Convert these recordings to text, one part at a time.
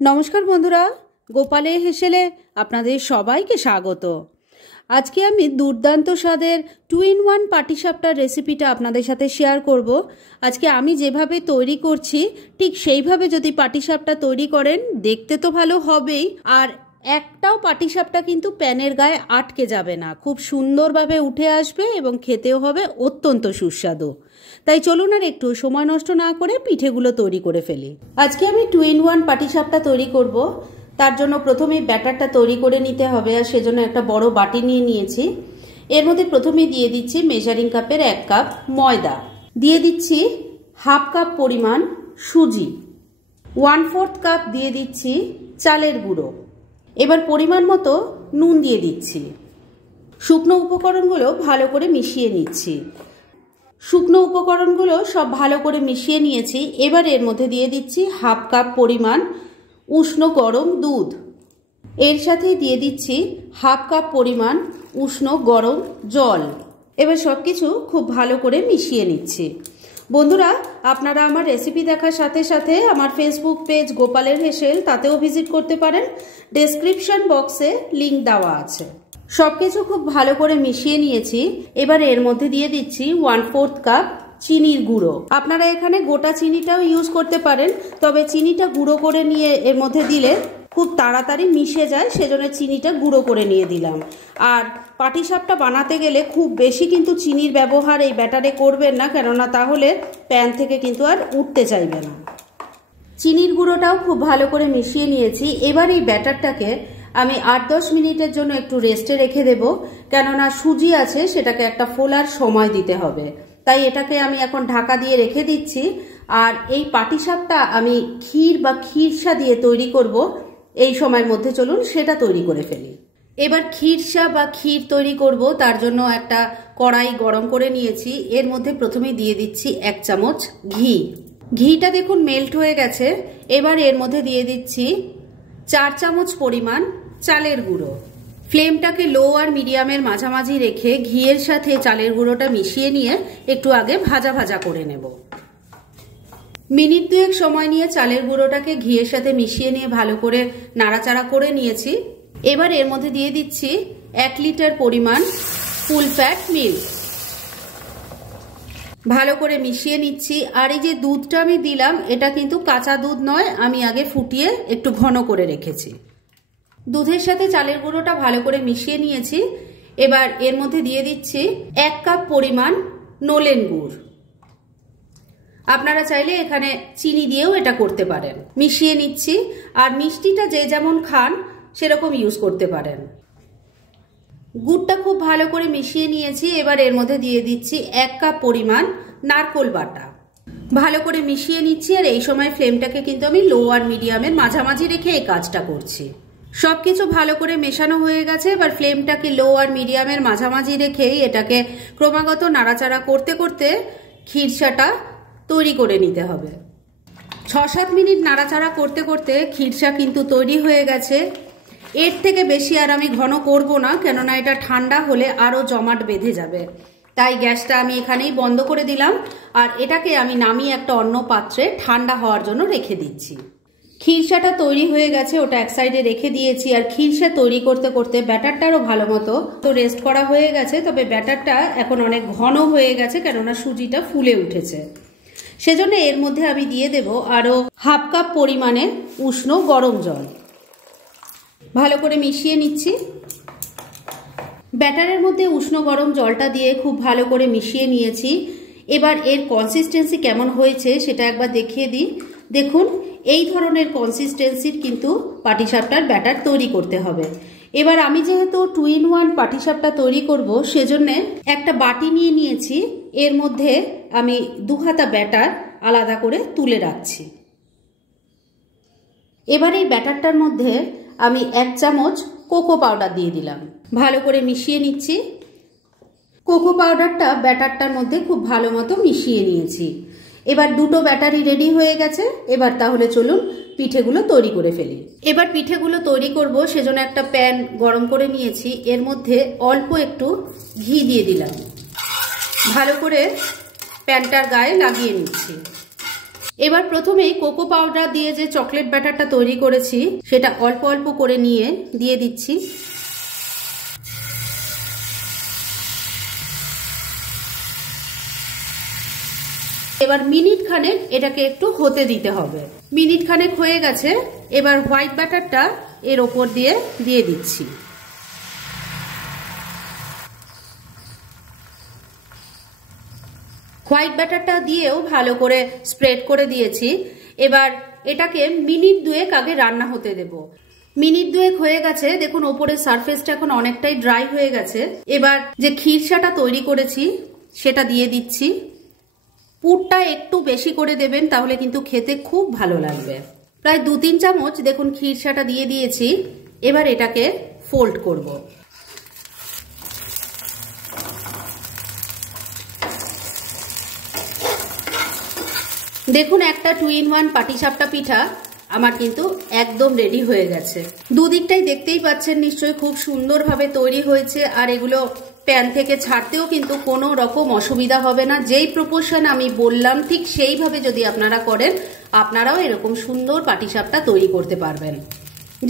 নমস্কার বন্ধুরা, গোপালে হেসেলে আপনাদের সবাইকে স্বাগত। আজকে আমি দুর্দান্ত স্বাদের 2-in-1 পাটিসাপটার রেসিপিটা আপনাদের সাথে শেয়ার করব। আজকে আমি যেভাবে তৈরি করছি ঠিক সেইভাবে যদি পাটিসাপটা তৈরি করেন দেখতে তো ভালো হবেই, আর একটাও পাটিসাপটা কিন্তু প্যানের গায়ে আটকে যাবে না, খুব সুন্দরভাবে উঠে আসবে এবং খেতেও হবে অত্যন্ত সুস্বাদু। তাই চলুন আর একটু সময় নষ্ট না করে পিঠেগুলো তৈরি করে ফেলি। আজকে আমি 2-in-1 পাটিসাপটা তৈরি করব। তার জন্য প্রথমেই ব্যাটারটা তৈরি করে নিতে হবে, আর সেজন্য একটা বড় বাটি নিয়ে নিয়েছি। এর মধ্যে প্রথমেই দিয়ে দিচ্ছি মেজারিং কাপের 1 কাপ ময়দা, দিয়ে দিচ্ছি হাফ কাপ পরিমাণ সুজি, 1/4 কাপ দিয়ে দিচ্ছি চালের গুঁড়ো। এবার পরিমাণ মতো নুন দিয়ে দিচ্ছি। শুকনো উপকরণগুলো ভালো করে মিশিয়ে নিচ্ছি। শুকনো উপকরণগুলো সব ভালো করে মিশিয়ে নিয়েছি। এবার এর মধ্যে দিয়ে দিচ্ছি হাফ কাপ পরিমাণ উষ্ণ গরম দুধ, এর সাথেই দিয়ে দিচ্ছি হাফ কাপ পরিমাণ উষ্ণ গরম জল। এবার সব কিছু খুব ভালো করে মিশিয়ে নিচ্ছি। বন্ধুরা, আপনারা আমার রেসিপি দেখার সাথে সাথে আমার ফেসবুক পেজ গোপালের হেসেল তাতেও ভিজিট করতে পারেন। ডেসক্রিপশন বক্সে লিংক দেওয়া আছে। সবকিছু খুব ভালো করে মিশিয়ে নিয়েছি। এবার এর মধ্যে দিয়ে দিচ্ছি 1/4 কাপ চিনির গুঁড়ো। আপনারা এখানে গোটা চিনিটাও ইউজ করতে পারেন, তবে চিনিটা গুঁড়ো করে নিয়ে এর মধ্যে দিলে খুব তাড়াতাড়ি মিশে যায়, সেজন্য চিনিটা গুঁড়ো করে নিয়ে দিলাম। আর পাটিসাপটা বানাতে গেলে খুব বেশি কিন্তু চিনির ব্যবহার এই ব্যাটারে করবেন না, কেননা তাহলে প্যান থেকে কিন্তু আর উঠতে চাইবে না। চিনির গুঁড়োটাও খুব ভালো করে মিশিয়ে নিয়েছি। এবার এই ব্যাটারটাকে আমি 8-10 মিনিটের জন্য একটু রেস্টে রেখে দেব, কেননা সুজি আছে, সেটাকে একটা ফোলার সময় দিতে হবে। তাই এটাকে আমি এখন ঢাকা দিয়ে রেখে দিচ্ছি। আর এই পাটিসাপটা আমি ক্ষীর বা ক্ষীরসা দিয়ে তৈরি করব। এই সময়ের মধ্যে চলুন সেটা তৈরি করে ফেলি। এবার ক্ষীরসা বা ক্ষীর তৈরি করব, তার জন্য একটা কড়াই গরম করে নিয়েছি। এর মধ্যে প্রথমে দিয়ে দিচ্ছি 1 চামচ ঘি। ঘিটা দেখুন মেল্ট হয়ে গেছে। এবার এর মধ্যে দিয়ে দিচ্ছি 4 চামচ পরিমাণ চালের গুঁড়ো। ফ্লেমটাকে লো আর মিডিয়ামের মাঝামাঝি রেখে ঘিয়ের সাথে চালের গুঁড়োটা মিশিয়ে নিয়ে একটু আগে ভাজা ভাজা করে নেব। মিনিট 2 সময় নিয়ে চালের গুঁড়োটাকে ঘিয়ের সাথে মিশিয়ে নিয়ে ভালো করে নাড়াচাড়া করে নিয়েছি। এবার এর মধ্যে দিয়ে দিচ্ছি 1 লিটার পরিমাণ ফুল ফ্যাট মিল্ক। ভালো করে মিশিয়ে নিচ্ছি। আর এই যে দুধটা আমি দিলাম, এটা কিন্তু কাঁচা দুধ নয়, আমি আগে ফুটিয়ে একটু ঘন করে রেখেছি। দুধের সাথে চালের গুঁড়োটা ভালো করে মিশিয়ে নিয়েছি। এবার এর মধ্যে দিয়ে দিচ্ছি 1 কাপ পরিমাণ নলেন গুড়। আপনারা চাইলে এখানে চিনি দিয়েও এটা করতে পারেন। মিশিয়ে নিচ্ছি। আর মিষ্টিটা যে যেমন খান সেরকম ইউজ করতে পারেন। গুড়টা খুব ভালো করে মিশিয়ে নিয়েছি। এবার এর মধ্যে দিয়ে দিচ্ছি 1 কাপ পরিমাণ নারকোল বাটা। ভালো করে মিশিয়ে নিচ্ছি। আর এই সময় ফ্লেমটাকে কিন্তু আমি লো আর মিডিয়ামের মাঝামাঝি রেখে এই কাজটা করছি। সবকিছু ভালো করে মেশানো হয়ে গেছে। এবার ফ্লেমটাকে লো আর মিডিয়ামের মাঝামাঝি রেখেই এটাকে ক্রমাগত নাড়াচাড়া করতে করতে ক্ষীরসাটা তৈরি করে নিতে হবে। 6-7 মিনিট নাড়াচাড়া করতে করতে ক্ষীরসা কিন্তু তৈরি হয়ে গেছে। এর থেকে বেশি আর আমি ঘন করব না, কেননা এটা ঠান্ডা হলে আরো জমাট বেঁধে যাবে। তাই গ্যাসটা আমি এখানেই বন্ধ করে দিলাম। আর এটাকে আমি নামিয়ে একটা অন্য পাত্রে ঠান্ডা হওয়ার জন্য রেখে দিচ্ছি। ক্ষীরসাটা তৈরি হয়ে গেছে, ওটা এক সাইডে রেখে দিয়েছি। আর ক্ষীরসা তৈরি করতে করতে ব্যাটারটারও ভালো মতো তো রেস্ট করা হয়ে গেছে, তবে ব্যাটারটা এখন অনেক ঘন হয়ে গেছে, কেননা সুজিটা ফুলে উঠেছে। সেজন্য এর মধ্যে আমি দিয়ে দেব আরো হাফ কাপ পরিমাণে উষ্ণ গরম জল। ভালো করে মিশিয়ে নিচ্ছি। ব্যাটারের মধ্যে উষ্ণ গরম জলটা দিয়ে খুব ভালো করে মিশিয়ে নিয়েছি। এবার এর কনসিস্টেন্সি কেমন হয়েছে সেটা একবার দেখিয়ে দিই। দেখুন, এই ধরনের কনসিস্টেন্সির কিন্তু পাটিসাপটার ব্যাটার তৈরি করতে হবে। এবার আমি যেহেতু 2-in-1 পাটিসাপটা তৈরি করব, সেজন্য একটা বাটি নিয়ে নিয়েছি। এর মধ্যে আমি 2 হাতা ব্যাটার আলাদা করে তুলে রাখছি। এবার এই ব্যাটারটার মধ্যে আমি 1 চামচ কোকো পাউডার দিয়ে দিলাম। ভালো করে মিশিয়ে নিচ্ছি। কোকো পাউডারটা ব্যাটারটার মধ্যে খুব ভালো মতো মিশিয়ে নিয়েছি। এবার দুটো ব্যাটারি রেডি হয়ে গেছে। এবার তাহলে চলুন পিঠেগুলো তৈরি করে ফেলি। এবার পিঠেগুলো তৈরি করব, সেজন্য একটা প্যান গরম করে নিয়েছি। এর মধ্যে অল্প একটু ঘি দিয়ে দিলাম। ভালো করে প্যানটার গায়ে লাগিয়ে নিচ্ছি। এবার প্রথমেই কোকো পাউডার দিয়ে যে চকলেট ব্যাটারটা তৈরি করেছি সেটা অল্প অল্প করে নিয়ে দিয়ে দিচ্ছি। এবার মিনিট খানেক এটাকে একটু হতে দিতে হবে। মিনিট খানেক হয়ে গেছে, এবার হোয়াইট ব্যাটারটা এর ওপর দিয়ে দিয়ে দিচ্ছি। হোয়াইট ব্যাটারটা দিয়েও ভালো করে স্প্রেড করে দিয়েছি। এবার এটাকে মিনিট 2 আগে রান্না হতে দেব। মিনিট 2 হয়ে গেছে, দেখুন ওপরের সারফেসটা এখন অনেকটাই ড্রাই হয়ে গেছে। এবার যে ক্ষীরসাটা তৈরি করেছি সেটা দিয়ে দিচ্ছি। পুরটা একটু বেশি করে দেবেন, তাহলে কিন্তু খেতে খুব ভালো লাগবে। প্রায় 2-3 চামচ দেখুন ক্ষীরসাটা দিয়ে দিয়েছি। এবার এটাকে ফোল্ড করব। দেখুন একটা 2-in-1 পাটিসাপটা পিঠা আমার কিন্তু একদম রেডি হয়ে গেছে। দুদিকটাই দেখতেই পাচ্ছেন নিশ্চয়ই খুব সুন্দরভাবে তৈরি হয়েছে। আর এগুলো প্যান থেকে ছাড়তেও কিন্তু কোনো রকম অসুবিধা হবে না। যেই প্রপোর্শন আমি বললাম ঠিক সেইভাবে যদি আপনারা করেন, আপনারাও এরকম সুন্দর পাটিসাপটা তৈরি করতে পারবেন।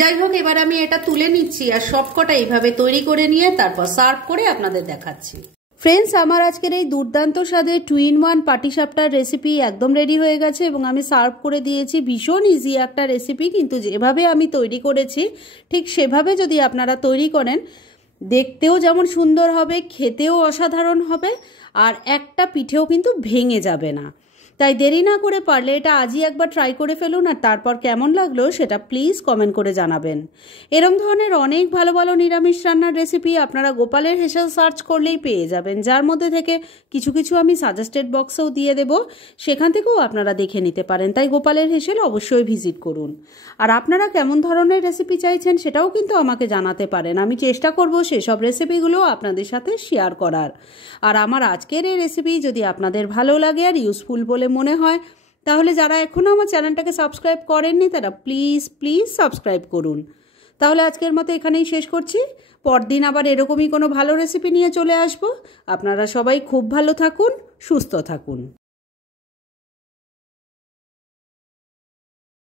যাই হোক, এবার আমি এটা তুলে নিচ্ছি আর সবকটা এইভাবে তৈরি করে নিয়ে তারপর সার্ভ করে আপনাদের দেখাচ্ছি। ফ্রেন্ডস, আমার আজকের এই দুর্দান্ত স্বাদের 2-in-1 পাটিসাপটার রেসিপি একদম রেডি হয়ে গেছে এবং আমি সার্ভ করে দিয়েছি। ভীষণ ইজি একটা রেসিপি, কিন্তু যেভাবে আমি তৈরি করেছি ঠিক সেভাবে যদি আপনারা তৈরি করেন, দেখতেও যেমন সুন্দর হবে, খেতেও অসাধারণ হবে, আর একটা পিঠেও কিন্তু ভেঙে যাবে না। তাই দেরি না করে পারলে এটা আজই একবার ট্রাই করে ফেলুন, আর তারপর কেমন লাগলো সেটা প্লিজ কমেন্ট করে জানাবেন। এরম ধরনের অনেক ভালো ভালো নিরামিষ রান্নার রেসিপি আপনারা গোপালের হেসেল সার্চ করলেই পেয়ে যাবেন, যার মধ্যে থেকে কিছু কিছু আমি সাজেস্টেড বক্সেও দিয়ে দেব, সেখান থেকেও আপনারা দেখে নিতে পারেন। তাই গোপালের হেসেল অবশ্যই ভিজিট করুন। আর আপনারা কেমন ধরনের রেসিপি চাইছেন সেটাও কিন্তু আমাকে জানাতে পারেন। আমি চেষ্টা করব সেসব রেসিপিগুলো আপনাদের সাথে শেয়ার করার। আর আমার আজকের এই রেসিপি যদি আপনাদের ভালো লাগে আর ইউজফুল বলে মনে হয়, তাহলে যারা এখনও আমার চ্যানেলটাকে সাবস্ক্রাইব করেননি তারা প্লিজ সাবস্ক্রাইব করুন। তাহলে আজকের মতো এখানেই শেষ করছি। পরদিন আবার এরকমই কোনো ভালো রেসিপি নিয়ে চলে আসব। আপনারা সবাই খুব ভালো থাকুন, সুস্থ থাকুন।